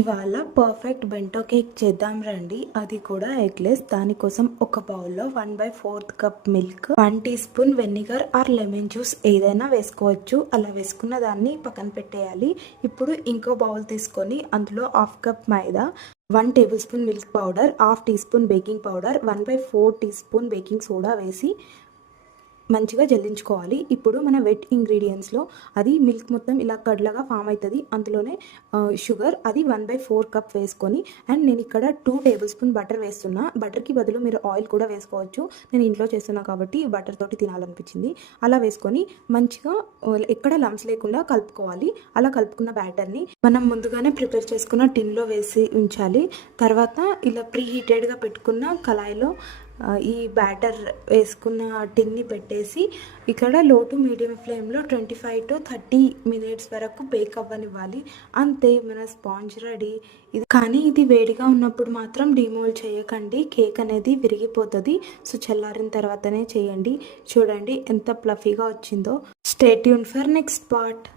ఇవాళ perfect bento cake చేద్దాం రండి. అది కూడా ఎగ్లెస్. దానికోసం ఒక బౌల్లో 1/4 cup milk, 1 teaspoon vinegar or lemon juice ఏదైనా వేసుకోవచ్చు. అలా వేసుకున్న దాన్ని పక్కన పెట్టేయాలి. ఇప్పుడు ఇంకో బౌల్ తీసుకొని అందులో 1/2 cup maida, 1 tablespoon milk powder, 1/2 teaspoon baking powder, 1/4 teaspoon baking soda వేసి మంచిగా జల్లించుకోవాలి. ఇప్పుడు మన వెట్ ఇంగ్రీడియంట్స్లో అది మిల్క్ మొత్తం ఇలా కడ్లగా ఫామ్ అవుతుంది. అందులోనే షుగర్ అది 1/4 కప్ వేసుకొని, అండ్ నేను ఇక్కడ 2 టేబుల్ స్పూన్ బటర్ వేస్తున్నా. బటర్కి బదులు మీరు ఆయిల్ కూడా వేసుకోవచ్చు. నేను ఇంట్లో చేస్తున్నా కాబట్టి బటర్ తోటి తినాలనిపించింది. అలా వేసుకొని మంచిగా ఎక్కడ లంప్స్ లేకుండా కలుపుకోవాలి. అలా కలుపుకున్న బ్యాటర్ని మనం ముందుగానే ప్రిపేర్ చేసుకున్న టిన్లో వేసి ఉంచాలి. తర్వాత ఇలా ప్రీ హీటెడ్గా పెట్టుకున్న కళాయిలో ఈ బ్యాటర్ వేసుకున్న టిన్ని పెట్టేసి ఇక్కడ లో టు మీడియం ఫ్లేమ్లో 25 to 30 మినిట్స్ వరకు బేక్ అవ్వనివ్వాలి. అంతే, మన స్పాంజ్ రెడీ. కానీ ఇది వేడిగా ఉన్నప్పుడు మాత్రం డిమోల్డ్ చేయకండి, కేక్ అనేది విరిగిపోతుంది. సో చల్లారిన తర్వాతనే చేయండి. చూడండి ఎంత ప్లఫీగా వచ్చిందో. Stay tune for next part.